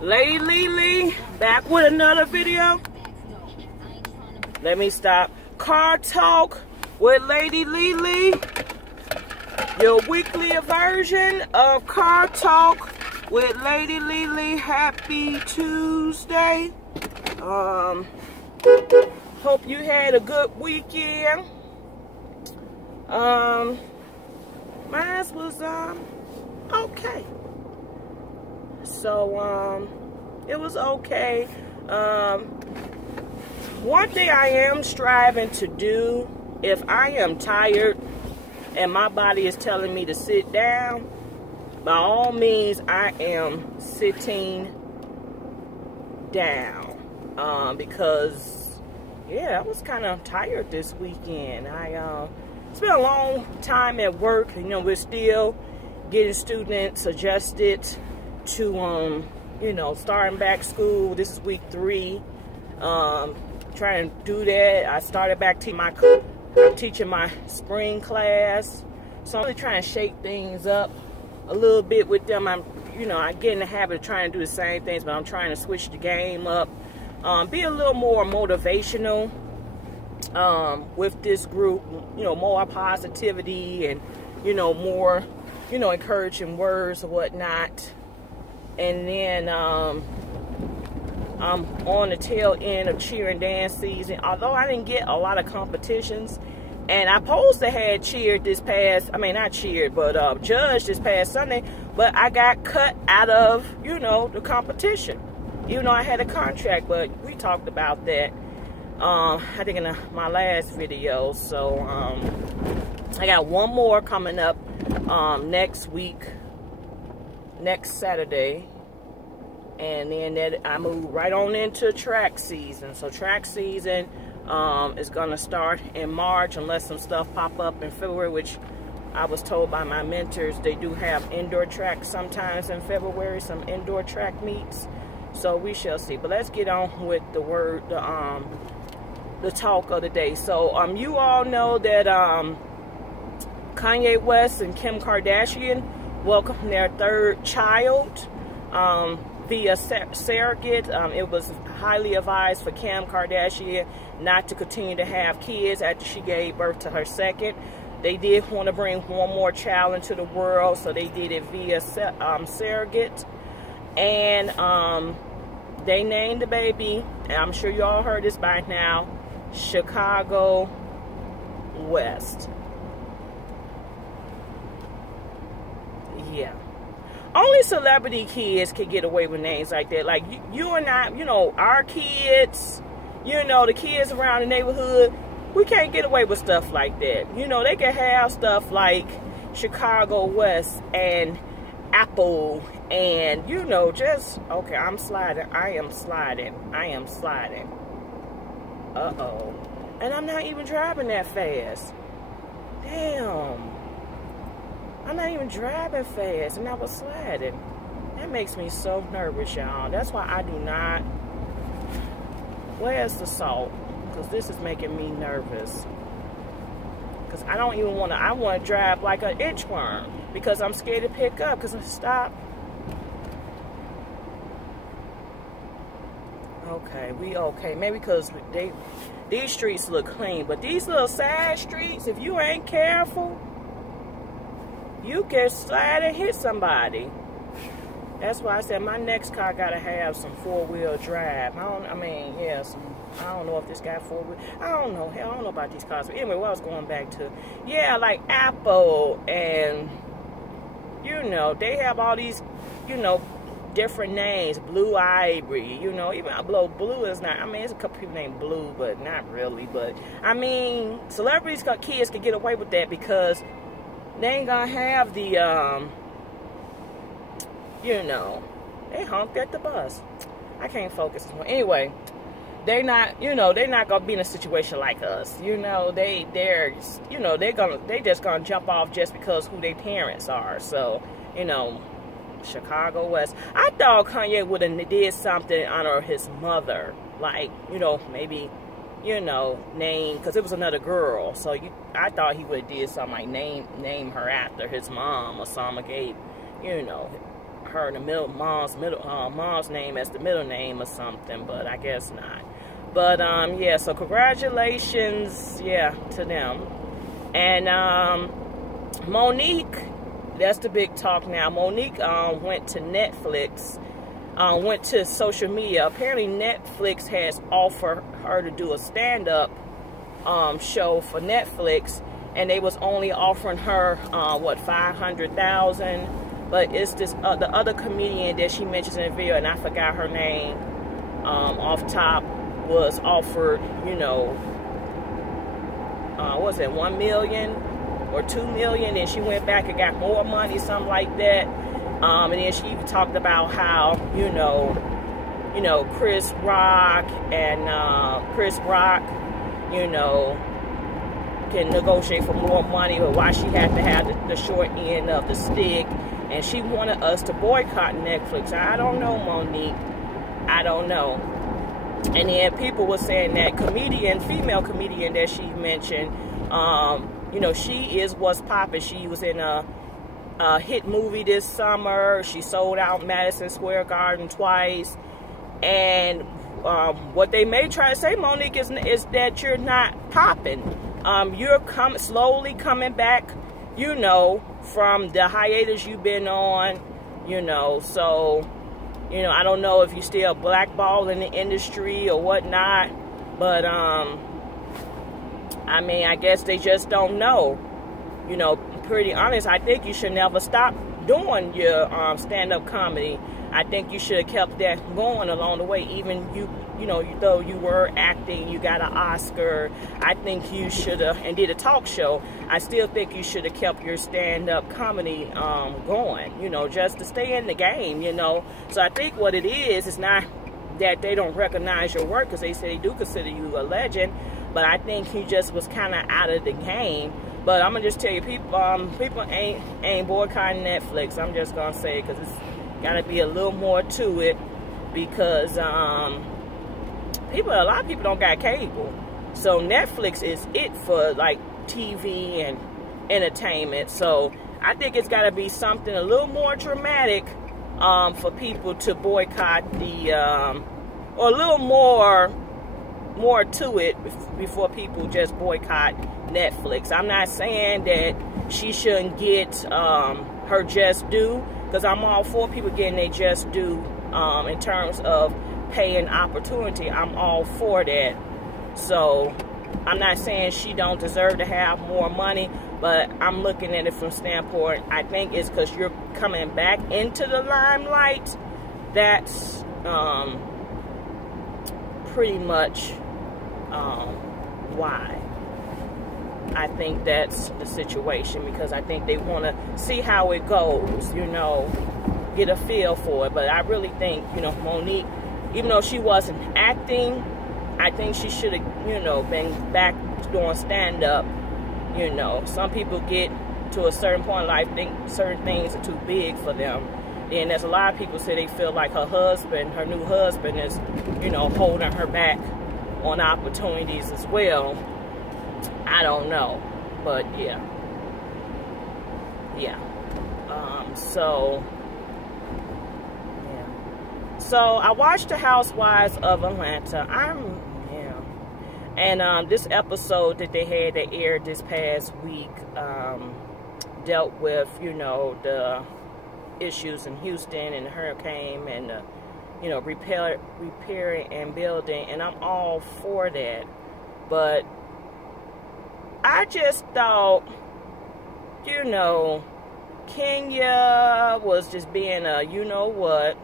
Lady LeLe, back with another video. Let me stop. Car Talk with Lady LeLe. Your weekly version of Car Talk with Lady LeLe. Happy Tuesday. Hope you had a good weekend. Mine was okay. So it was okay. One thing I am striving to do, if I am tired and my body is telling me to sit down, by all means I am sitting down. Because yeah, I was kind of tired this weekend. It's been a long time at work. You know, we're still getting students adjusted to starting back school. This is week 3. Trying to do that. I started back teaching my spring class, so I'm really trying to shake things up a little bit with them. I get in the habit of trying to do the same things, but I'm trying to switch the game up, be a little more motivational with this group, more positivity and more encouraging words or whatnot. And then I'm on the tail end of cheer and dance season. Although I didn't get a lot of competitions, and I supposed to have cheered this past, not cheered, but judged this past Sunday, but I got cut out of, the competition. Even though I had a contract, but we talked about that, I think in my last video. So I got one more coming up next week, next Saturday. And then I move right on into track season. So track season is going to start in March unless some stuff pop up in February, which I was told by my mentors they do have indoor track sometimes in February, some indoor track meets. So we shall see. But let's get on with the talk of the day. So you all know that Kanye West and Kim Kardashian welcomed their 3rd child via surrogate. It was highly advised for Kim Kardashian not to continue to have kids after she gave birth to her 2nd. They did want to bring one more child into the world, so they did it via surrogate. And they named the baby, and I'm sure you all heard this by now, Chicago West. Yeah. Only celebrity kids can get away with names like that. Like you and I, our kids, the kids around the neighborhood, we can't get away with stuff like that. They can have stuff like Chicago West and Apple and, okay, I'm sliding. I am sliding. Uh-oh. And I'm not even driving that fast. Damn. I'm not even driving fast, and I was sliding. That makes me so nervous, y'all. That's why I do not. Where's the salt? Because this is making me nervous. Because I don't even want to. I want to drive like an inchworm because I'm scared to pick up. Because I stop. Okay, we okay. Maybe because these streets look clean, but these little side streets, if you ain't careful, you can slide and hit somebody. That's why I said my next car gotta have some 4-wheel drive. I don't know if this got 4-wheel. I don't know. Hell, I don't know about these cars. But anyway, what I was going back to, yeah, like Apple and they have all these, different names. Blue Ivory, even Blue is not. There's a couple people named Blue, but not really. But celebrities, kids can get away with that because they ain't gonna have the, they honked at the bus. I can't focus. Anyway, they're not gonna be in a situation like us. They're just gonna jump off just because who their parents are. So, Chicago West. I thought Kanye would have did something in honor of his mother, like maybe name, because it was another girl. So I thought he would have did something like name her after his mom or something. Gave her mom's name as the middle name or something, but I guess not. But yeah, so congratulations, yeah, to them. And Monique, that's the big talk now. Monique went to Netflix, went to social media. Apparently Netflix has offered her to do a stand-up show for Netflix, and they was only offering her what, $500,000. But it's this the other comedian that she mentions in the video, and I forgot her name off top, was offered, you know, what was it, 1 million or 2 million, and she went back and got more money, something like that. And then she even talked about how, you know, Chris Rock, you know, can negotiate for more money, but why she had to have the short end of the stick. And she wanted us to boycott Netflix. I don't know, Monique. I don't know. And then people were saying that female comedian that she mentioned, you know, she is what's popping. She was in a hit movie this summer. She sold out Madison Square Garden twice. And what they may try to say, Monique, is that you're not popping. You're slowly coming back, you know, from the hiatus you've been on, you know. So, you know, I don't know if you still blackballed in the industry or whatnot, but I mean, I guess they just don't know. You know, pretty honest, I think you should never stop doing your stand-up comedy. I think you should have kept that going along the way. Even you know, though you were acting, you got an Oscar, I think you should have, and did a talk show, I still think you should have kept your stand-up comedy going, you know, just to stay in the game, you know. So I think what it is not that they don't recognize your work, because they say they do consider you a legend, but I think he just was kind of out of the game. But I'm gonna just tell you, people ain't boycotting Netflix. I'm just gonna say it, because it's gotta be a little more to it, because a lot of people don't got cable, so Netflix is it for like TV and entertainment. So I think it's got to be something a little more dramatic for people to boycott the or a little more to it before people just boycott Netflix. I'm not saying that she shouldn't get her just due, because I'm all for people getting their just due in terms of pay and opportunity. I'm all for that. So I'm not saying she don't deserve to have more money, but I'm looking at it from standpoint, I think it's because you're coming back into the limelight. That's pretty much why. I think that's the situation, because I think they want to see how it goes, you know, get a feel for it. But I really think, you know, Monique, even though she wasn't acting, I think she should have, you know, been back doing stand-up. You know, some people get to a certain point in life, think certain things are too big for them. Then there's a lot of people say they feel like her new husband is, you know, holding her back on opportunities as well. I don't know, but yeah. So I watched The Housewives of Atlanta. And this episode that they had that aired this past week dealt with, you know, the issues in Houston and the hurricane and the, you know, repairing and building, and I'm all for that. But I just thought, you know, Kenya was just being a you-know-what.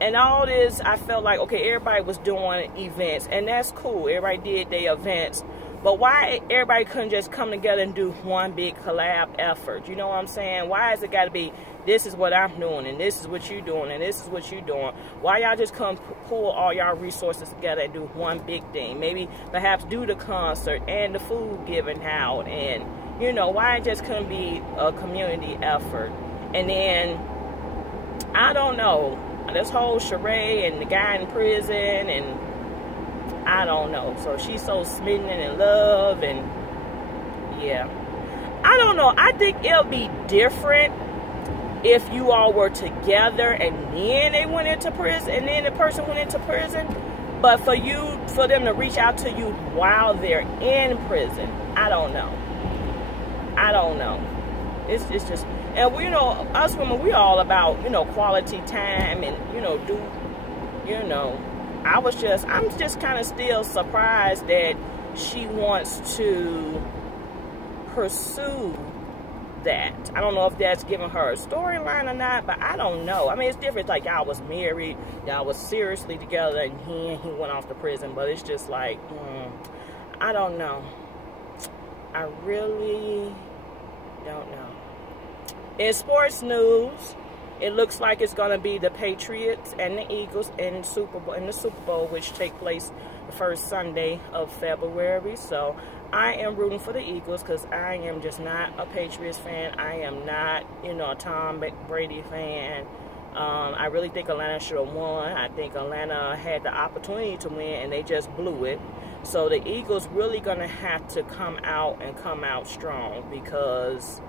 And all this, I felt like, okay, everybody was doing events, and that's cool. Everybody did their events. But why everybody couldn't just come together and do one big collab effort? You know what I'm saying? Why has it got to be, this is what I'm doing, and this is what you're doing, and this is what you're doing? Why y'all just come pull all y'all resources together and do one big thing? Maybe perhaps do the concert and the food giving out, and, you know, why it just couldn't be a community effort? And then, I don't know, this whole charade and the guy in prison, and I don't know. So she's so smitten and in love, and yeah, I don't know. I think it'll be different if you all were together and then they went into prison, and then the person went into prison. But for them to reach out to you while they're in prison, I don't know. I don't know. It's just, and we, you know, us women, we all about, you know, quality time and, you know, I'm just kind of still surprised that she wants to pursue that. I don't know if that's giving her a storyline or not, but I don't know. I mean, it's different. Like, y'all was married, y'all was seriously together, and he went off to prison. But it's just like, I don't know. I really don't know. In sports news, it looks like it's going to be the Patriots and the Eagles in the Super Bowl, which take place the first Sunday of February. So I am rooting for the Eagles because I am just not a Patriots fan. I am not, you know, a Tom Brady fan. I really think Atlanta should have won. I think Atlanta had the opportunity to win, and they just blew it. So the Eagles really going to have to come out strong because,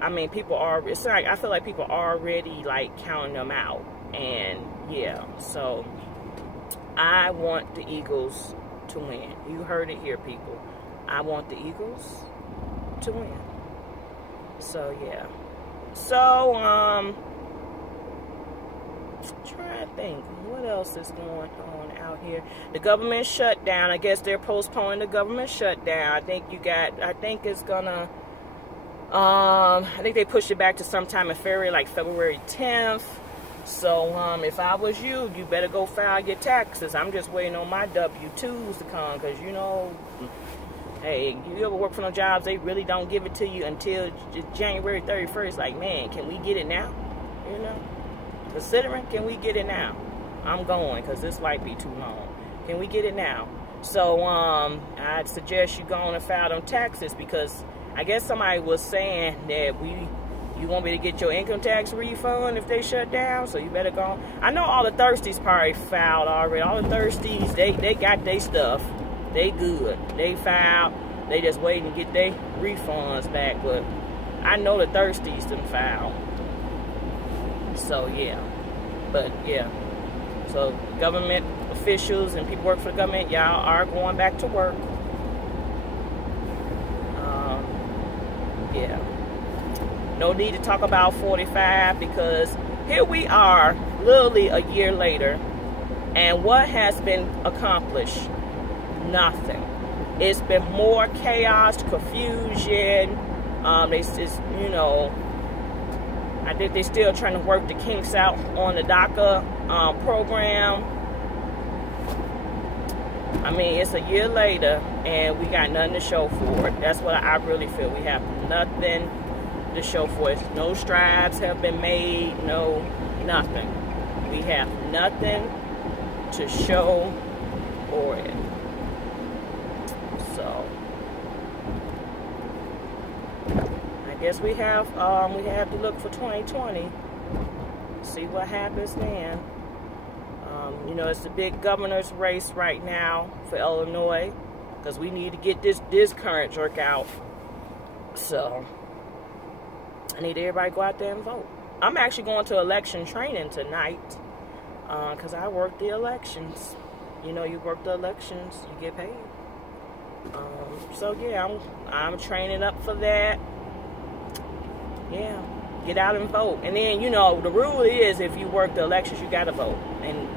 I mean, people are, it's like, I feel like people are already, like, counting them out. And, yeah, so I want the Eagles to win. You heard it here, people. I want the Eagles to win. So, yeah. So, trying to think. What else is going on out here? The government shutdown. I guess they're postponing the government shutdown. I think it's gonna, I think they pushed it back to sometime in February, like February 10th. So, if I was you, you better go file your taxes. I'm just waiting on my W-2s to come, because, you know, hey, you ever work for no jobs, they really don't give it to you until January 31st. Like, man, can we get it now? You know? Considering, can we get it now? I'm going, because this might be too long. Can we get it now? So, I'd suggest you go on and file them taxes, because I guess somebody was saying that you won't be able to get your income tax refund if they shut down, so you better go on. I know all the thirsties probably filed already. All the thirsties, they got their stuff. They good. They filed. They just waiting to get their refunds back, but I know the thirsties done filed. So, yeah. But, yeah. So, government officials and people work for the government, y'all are going back to work. Yeah. No need to talk about 45, because here we are, literally a year later, and what has been accomplished? Nothing. It's been more chaos, confusion. You know, I think they're still trying to work the kinks out on the DACA program. I mean, it's a year later, and we got nothing to show for it. That's what I really feel. We have nothing to show for it. No strides have been made. No, nothing. We have nothing to show for it. So, I guess we have to look for 2020. See what happens then. You know, it's the big governor's race right now for Illinois, because we need to get this current jerk out. So, I need everybody to go out there and vote. I'm actually going to election training tonight, because I work the elections. You know, you work the elections, you get paid. So yeah, I'm training up for that. Yeah, get out and vote. And then, you know, the rule is if you work the elections, you gotta vote, and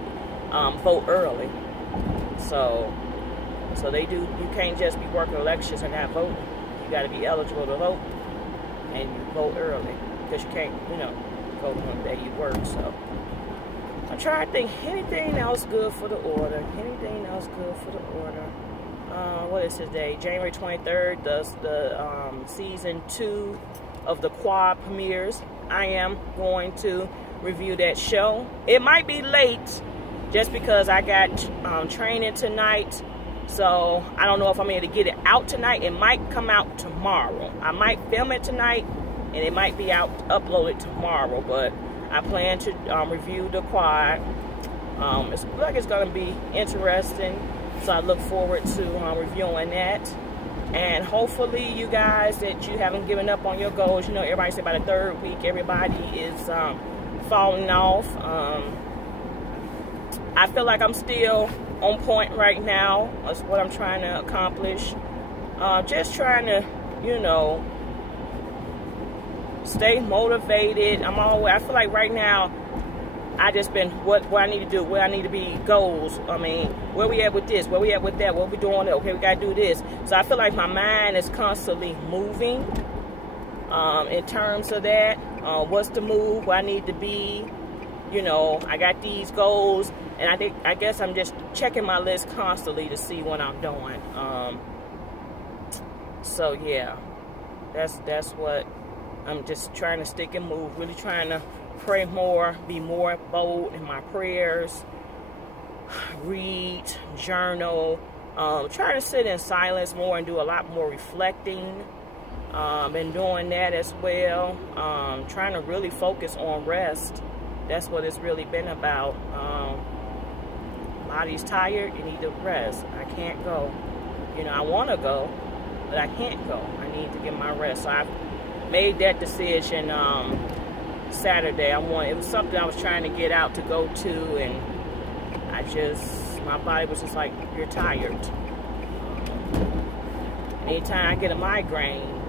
vote early. So they do. You can't just be working elections and not voting. You gotta be eligible to vote, and you vote early, because you can't, you know, vote on the day you work. So I'm trying to think anything else good for the order. Anything else good for the order? What is today? January 23rd, the season 2 of the Quad premieres. I am going to review that show. It might be late, just because I got training tonight. So I don't know if I'm able to get it out tonight. It might come out tomorrow. I might film it tonight, and it might be uploaded tomorrow. But I plan to review the Quad. It's like it's going to be interesting. So I look forward to reviewing that. And hopefully you guys that you haven't given up on your goals. You know, everybody say by the third week everybody is falling off. I feel like I'm still on point right now. That's what I'm trying to accomplish. Just trying to, you know, stay motivated. I feel like right now I just been what I need to do, where I need to be, goals. I mean, where we at with this, where we at with that, what we doing, okay, we gotta do this. So I feel like my mind is constantly moving in terms of that. What's the move, where I need to be, you know, I got these goals, and I guess I'm just checking my list constantly to see what I'm doing. So yeah, that's what I'm just trying to stick and move, really trying to pray more, be more bold in my prayers, read, journal, try to sit in silence more and do a lot more reflecting. Been doing that as well. Trying to really focus on rest. That's what it's really been about. Body's tired, you need to rest. I can't go. You know, I want to go, but I can't go. I need to get my rest. So I made that decision Saturday. It was something I was trying to get out to go to, and my body was just like, you're tired. Anytime I get a migraine,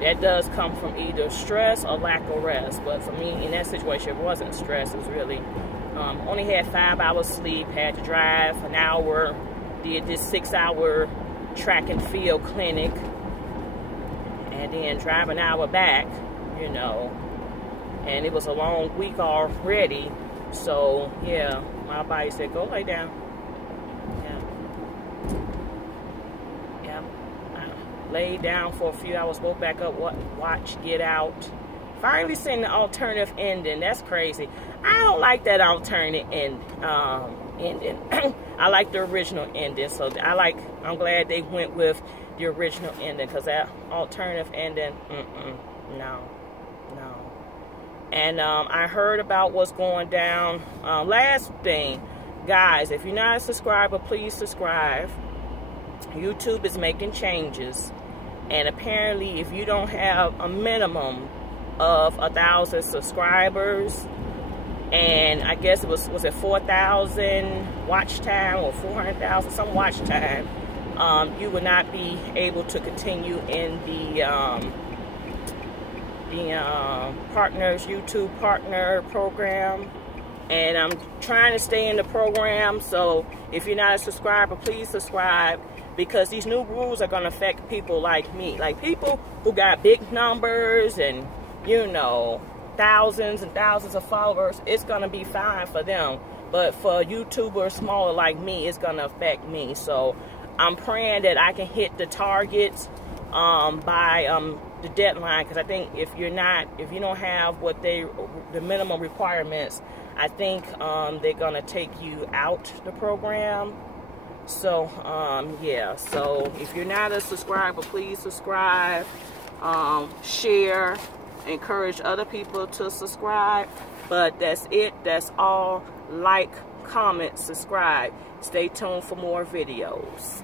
that does come from either stress or lack of rest. But for me, in that situation, it wasn't stress. It was really, only had 5 hours sleep, had to drive an hour, did this 6-hour track and field clinic, and then drive an hour back, you know, and it was a long week already. So yeah, my body said, go lay down. Yeah. I laid down for a few hours, woke back up, watch Get Out. Finally seen the alternative ending. That's crazy. I don't like that alternative ending. I like the original ending. So I'm glad they went with the original ending, because that alternative ending, no. And I heard about what's going down. Last thing, guys, if you're not a subscriber, please subscribe. YouTube is making changes, and apparently if you don't have a minimum of 1,000 subscribers, and I guess it was it 4,000 watch time or 400,000 some watch time, you will not be able to continue in the YouTube partner program. And I'm trying to stay in the program, so if you're not a subscriber, please subscribe, because these new rules are going to affect people like me, like people who got big numbers and, you know, thousands and thousands of followers. It's going to be fine for them, but for YouTubers smaller like me, it's going to affect me. So I'm praying that I can hit the targets by the deadline, because I think if you don't have the minimum requirements, I think they're gonna take you out the program. So yeah, so if you're not a subscriber, please subscribe, share, encourage other people to subscribe. But that's it, that's all. Like, comment, subscribe. Stay tuned for more videos.